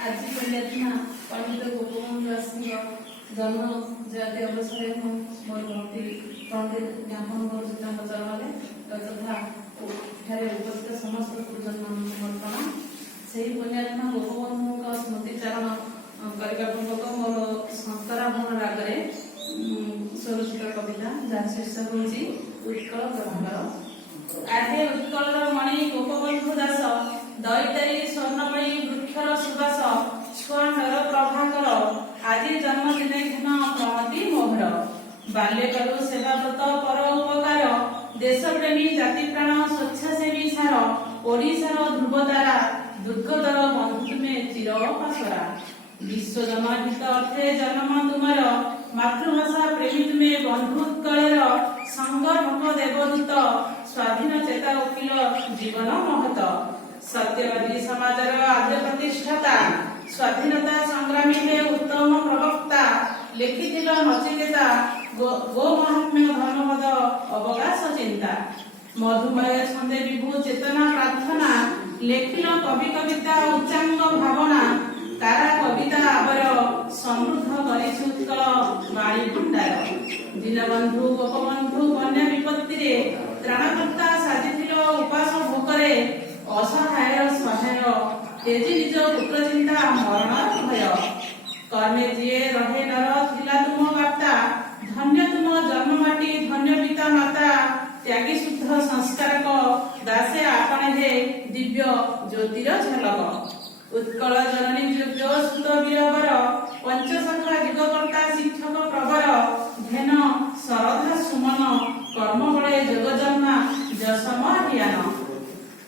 आज पुण्यातना पंडित गोपबंधु दासଙ୍କ जन्म जयंती अवसर में मोर भक्ति पंडित ज्ञापन करुँ चरणरे तथा उपस्थित समस्त गुरुजन मोर प्रणाम। से पुण्यात्मा गोपबंधु स्मृतिचारण करने पूर्वक मोर संस्काराभरण रागरे स्वरचित कविता जहाँ शीर्षक हूँ उत्कल प्रभाकर। आहे उत्कल मणि गोपबंधु दास दैतारी स्वर्णमयी वृक्षर सुबास छुआर प्रभाकर आज जन्मदिने घन प्रमति मोहर बाल्यकालु सेवाव्रत पर उपकार देशप्रेमी जाति प्राण स्वेच्छासेवी सार ओडिशार ध्रुवतारा दुर्गतर बंधु तुमे चिर पासरा विश्व जमाहित अर्थे जन्म तुमार मातृभाषा प्रेमी तुमे बंधु उत्कलर संगर्भक देवदूत स्वाधीन चेता उकिल जीवन महत सत्यवादी समाजर आद्य प्रतिष्ठाता स्वाधीनता संग्रामी हे उत्तम प्रवक्ता लिखिथिल नचिकेता गो महात्म्य धर्मपद अवकाश चिंता मधुमय छंदे विभु चेतना प्रार्थना लेखिल कवि कविता उच्चांग भावना तारा कविता आवर समृद्ध करिछि उत्कल बाणी भंडार दीनबंधु गोपबंधु बन्या विपत्ति त्राणकर्ता साजिथिल उपास भोकरे असहाय सहाय तेजी निज पुत्र चिंता मरण भय कर्मे जिए रहे नर थिला तुम वार्ता धन्य तुम जन्म माटी धन्य पिता माता त्यागी शुद्ध संस्कारक दासे आपण हे दिव्य ज्योतिर झलक उत्कल जननी दिव्य सुत वीरवर पंचसखा युगकर्ता शिक्षक प्रवर धेन सरधा सुमन कर्म बळे जगजन्मा जसम ज्ञान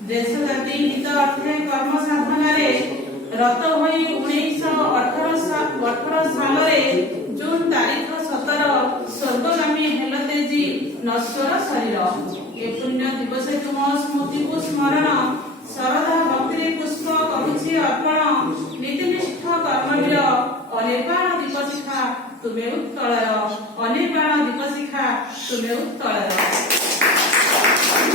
देश जाति हित अर्थे कर्म साधनारे रत होई 1918 सालरे जून तारीख 17 स्वर्गगामी हेल तेजी नश्वर शरीर ए पुण्य दिवस तुम स्मृति को स्मरण सरदा भक्ति पुष्प करुछि अर्पण नीतिनिष्ठ कर्मवीर अनेकाण दीप शिखा तुमे उत्कलर अनेकाण दीप शिखा तुमे उत्कलर।